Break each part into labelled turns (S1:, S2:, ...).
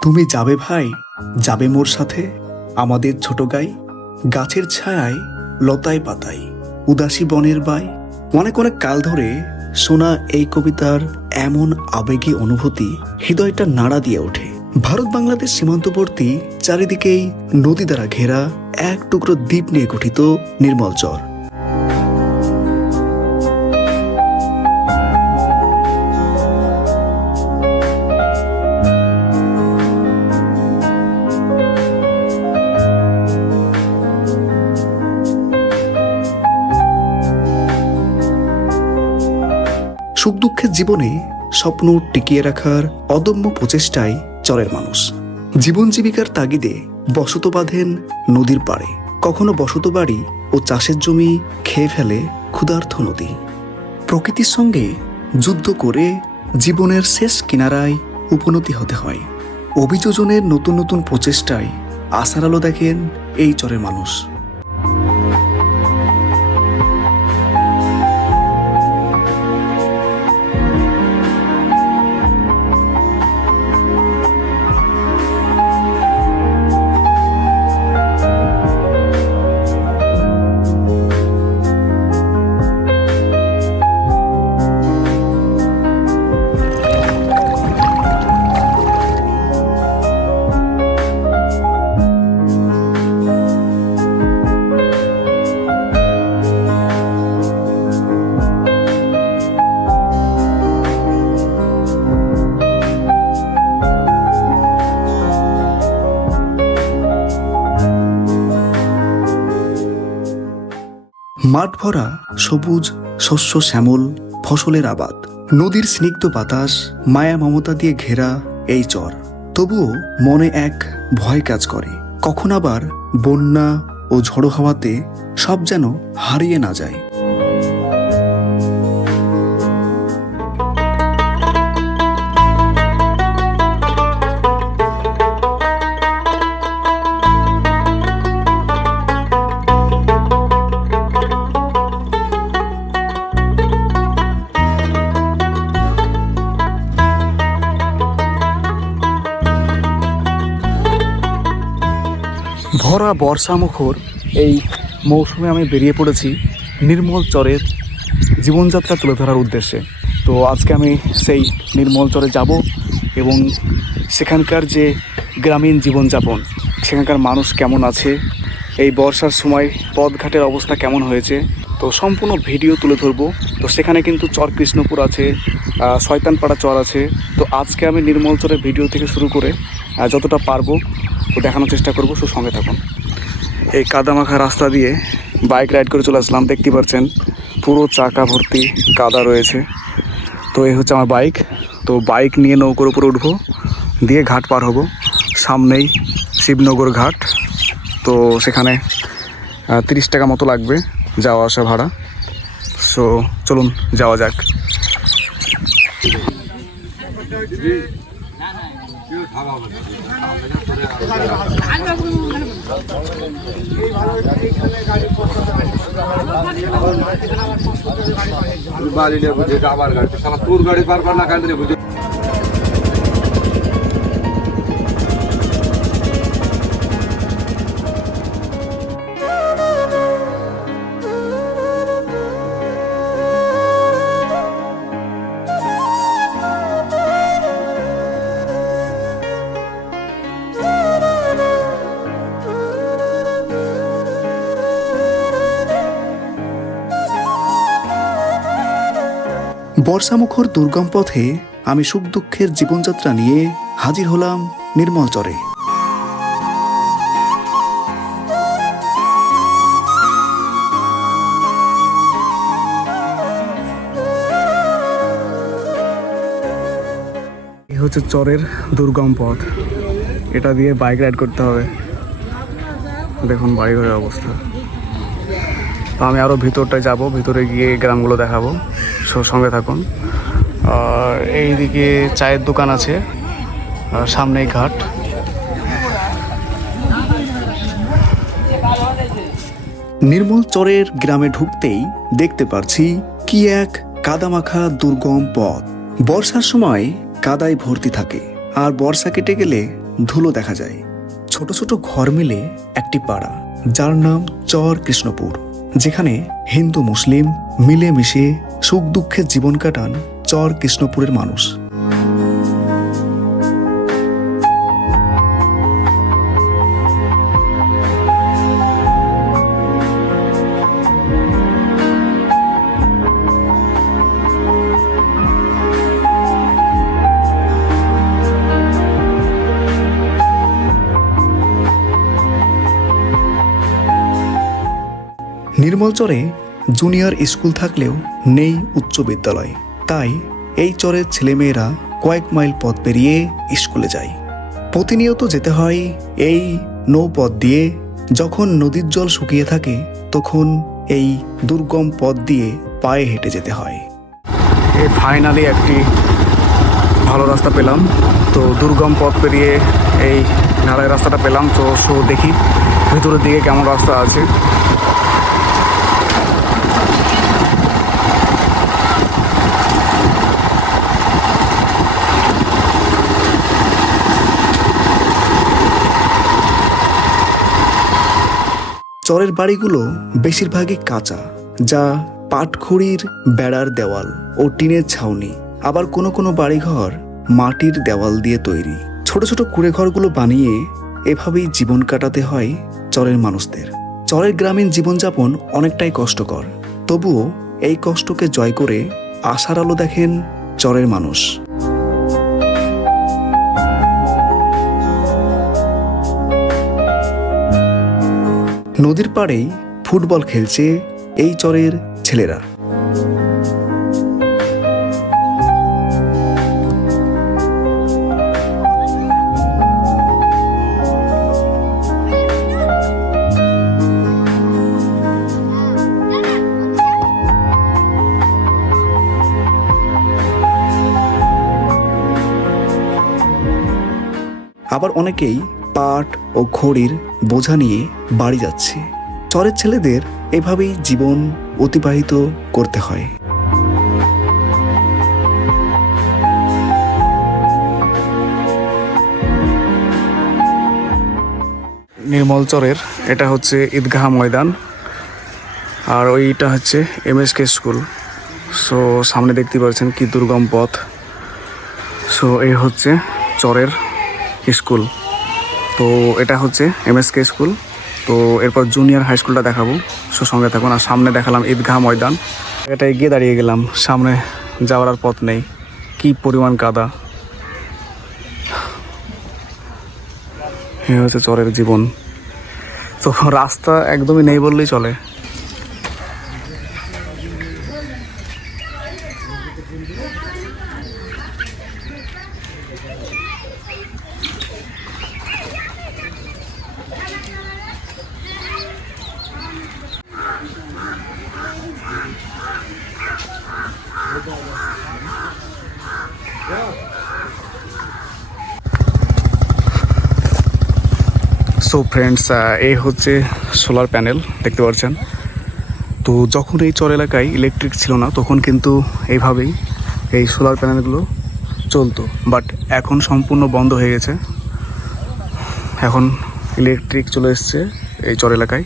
S1: তুমি যাবে ভাই, যাবে মোর সাথে। আমাদের ছোট গাই, গাছের ছায়ায় লতায় পাতায়, উদাসী বনের বাই। অনেক অনেক কাল ধরে শোনা এই কবিতার এমন আবেগী অনুভূতি হৃদয়টা নাড়া দিয়ে ওঠে। ভারত বাংলাদেশ সীমান্তবর্তী চারিদিকেই নদী দ্বারা ঘেরা এক টুকরো দ্বীপ নিয়ে গঠিত নির্মল চর। সুখ দুঃখের জীবনে স্বপ্ন টিকিয়ে রাখার অদম্য প্রচেষ্টায় চরের মানুষ। জীবন জীবিকার তাগিদে বসত বাঁধেন নদীর পাড়ে। কখনো বসত বাড়ি ও চাষের জমি খেয়ে ফেলে ক্ষুধার্থ নদী। প্রকৃতির সঙ্গে যুদ্ধ করে জীবনের শেষ কিনারায় উপনতি হতে হয়। অভিযোজনের নতুন নতুন প্রচেষ্টায় আশার আলো দেখেন এই চরের মানুষ। মাঠ ভরা সবুজ, শস্য শ্যামল, ফসলের আবাদ। নদীর স্নিগ্ধ বাতাস, মায়া মমতা দিয়ে ঘেরা এই চর। তবুও মনে এক ভয় কাজ করে। কখন আবার বন্যা ও ঝড়ো হাওয়াতে সব যেন হারিয়ে না যায়। ভরা বর্ষামুখর এই মৌসুমে আমি বেরিয়ে পড়েছি নির্মল চরের জীবনযাত্রা তুলে ধরার উদ্দেশ্যে। তো আজকে আমি সেই নির্মল চরে যাব এবং সেখানকার যে গ্রামীণ জীবনযাপন, সেখানকার মানুষ কেমন আছে, এই বর্ষার সময় পথঘাটের অবস্থা কেমন হয়েছে, তো সম্পূর্ণ ভিডিও তুলে ধরবো। তো সেখানে কিন্তু চর কৃষ্ণপুর আছে শয়তানপাড়া চর আছে। তো আজকে আমি নির্মল চরের ভিডিও থেকে শুরু করে যতটা পারব দেখানোর চেষ্টা করব, সু সঙ্গে থাকুন। এই কাদামাখা রাস্তা দিয়ে বাইক রাইড করে চলে আসলাম, দেখতে পাচ্ছেন পুরো চাকা ভর্তি কাদা রয়েছে। তো এই হচ্ছে আমার বাইক। তো বাইক নিয়ে নৌকোর উপরে উঠবো, দিয়ে ঘাট পার হব। সামনেই শিবনগর ঘাট। তো সেখানে তিরিশ টাকা মতো লাগবে যাওয়া আসা ভাড়া। সো চলুন, যাওয়া যাক।
S2: বালি নিয়ে বুঝে আবার গাড়ি সালা তোর গাড়ি পারবার না কান্দে বুঝে
S1: বর্ষামুখর দুর্গম পথে আমি সুখ দুঃখের জীবনযাত্রা নিয়ে হাজির হলাম নির্মল চরে। হচ্ছে চরের দুর্গম পথ। এটা দিয়ে বাইক রাইড করতে হবে। দেখুন বাড়িঘরের অবস্থা। তো আমি আরও ভিতরটায় যাব, ভিতরে গিয়ে গ্রামগুলো দেখাবো। সো সঙ্গে থাকুন। আর এইদিকে চায়ের দোকান আছে, আর সামনেই ঘাট। নির্মল চরের গ্রামে ঢুকতেই দেখতে পারছি কি এক কাদামাখা দুর্গম পথ। বর্ষার সময় কাদায় ভর্তি থাকে, আর বর্ষা কেটে গেলে ধুলো দেখা যায়। ছোট ছোট ঘর মিলে একটি পাড়া, যার নাম চর কৃষ্ণপুর যেখানে হিন্দু, মুসলিম মিলেমিশে সুখ দুঃখের জীবন কাটান চর কৃষ্ণপুরের মানুষ। নির্মলচরে জুনিয়র স্কুল থাকলেও নেই উচ্চ বিদ্যালয়। তাই এই চরের ছেলেমেয়েরা কয়েক মাইল পথ পেরিয়ে স্কুলে যায়। প্রতিনিয়ত যেতে হয় এই নৌপথ দিয়ে। যখন নদীর জল শুকিয়ে থাকে, তখন এই দুর্গম পথ দিয়ে পায়ে হেঁটে যেতে হয়। ফাইনালি একটি ভালো রাস্তা পেলাম। তো দুর্গম পথ পেরিয়ে এই ঢালাই রাস্তাটা পেলাম। তো সো দেখি ভিতরের দিকে কেমন রাস্তা আছে। চরের বাড়িগুলো বেশিরভাগই কাঁচা, যা পাটখড়ির বেড়ার দেওয়াল ও টিনের ছাউনি, আবার কোনো কোনো বাড়িঘর মাটির দেওয়াল দিয়ে তৈরি। ছোট ছোট কুড়ে ঘরগুলো বানিয়ে এভাবেই জীবন কাটাতে হয় চরের মানুষদের। চরের গ্রামীণ জীবনযাপন অনেকটাই কষ্টকর, তবুও এই কষ্টকে জয় করে আশার আলো দেখেন চরের মানুষ। নদীর পাড়েই ফুটবল খেলছে এই চরের ছেলেরা। আবার অনেকেই পাট ও ঘড়ির বোঝা নিয়ে বাড়ি যাচ্ছে। চরের ছেলেদের এভাবেই জীবন অতিবাহিত করতে হয়। নির্মল চরের, এটা হচ্ছে ঈদগাহ ময়দান, আর ওইটা হচ্ছে M S K school. So সামনে দেখতে পাচ্ছেন কি দুর্গম পথ। সো এই হচ্ছে চরের স্কুল। তো এটা হচ্ছে এমএসকে স্কুল তো এরপর জুনিয়র হাই স্কুলটা দেখাবো। সো সঙ্গে থাকুন, আর সামনে দেখালাম ঈদগাহ ময়দান। এটা এগিয়ে দাঁড়িয়ে গেলাম। সামনে যাওয়ার আর পথ নেই। কি পরিমাণ কাদা। হচ্ছে চরের জীবন। তো রাস্তা একদমই নেই বললেই চলে। সো ফ্রেন্ডস এ হচ্ছে সোলার প্যানেল দেখতে পাচ্ছেন? তো যখন এই চর এলাকায় ইলেকট্রিক ছিল না, তখন কিন্তু এইভাবেই এই সোলার প্যানেলগুলো চলতো। বাট এখন সম্পূর্ণ বন্ধ হয়ে গেছে। এখন ইলেকট্রিক চলে এসছে এই চর এলাকায়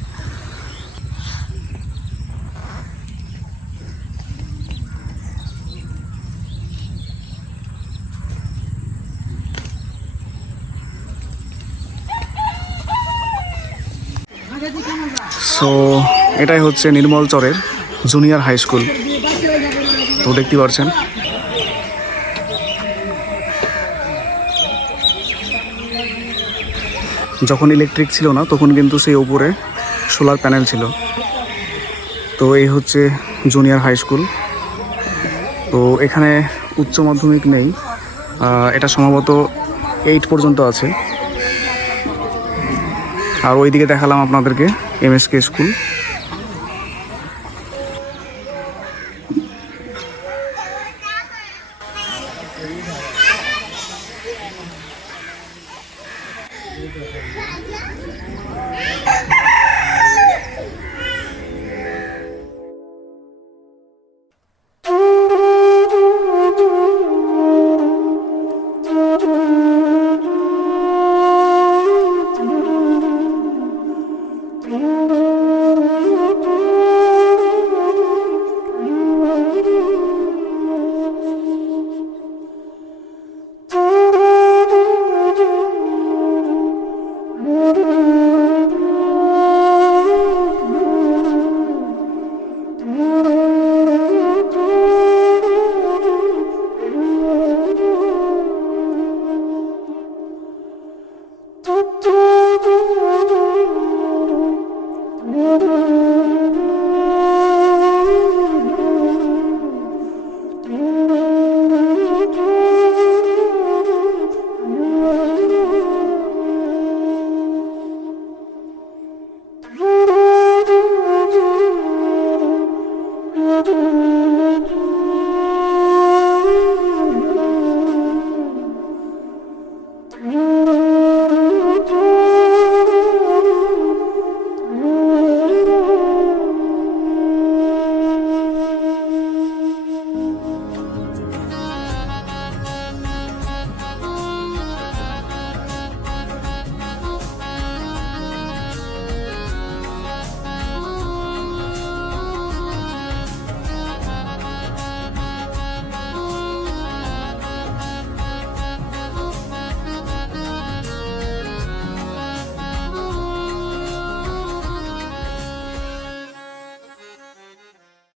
S1: সো এটাই হচ্ছে নির্মল চরের জুনিয়র হাই স্কুল। তো দেখতে পাচ্ছেন। যখন ইলেকট্রিক ছিল না, তখন কিন্তু সেই উপরে সোলার প্যানেল ছিল। তো এই হচ্ছে জুনিয়র হাই স্কুল তো এখানে উচ্চ মাধ্যমিক নেই। এটা সম্ভবত এইট পর্যন্ত আছে। আর ওইদিকে দেখালাম আপনাদেরকে এমএসকে স্কুল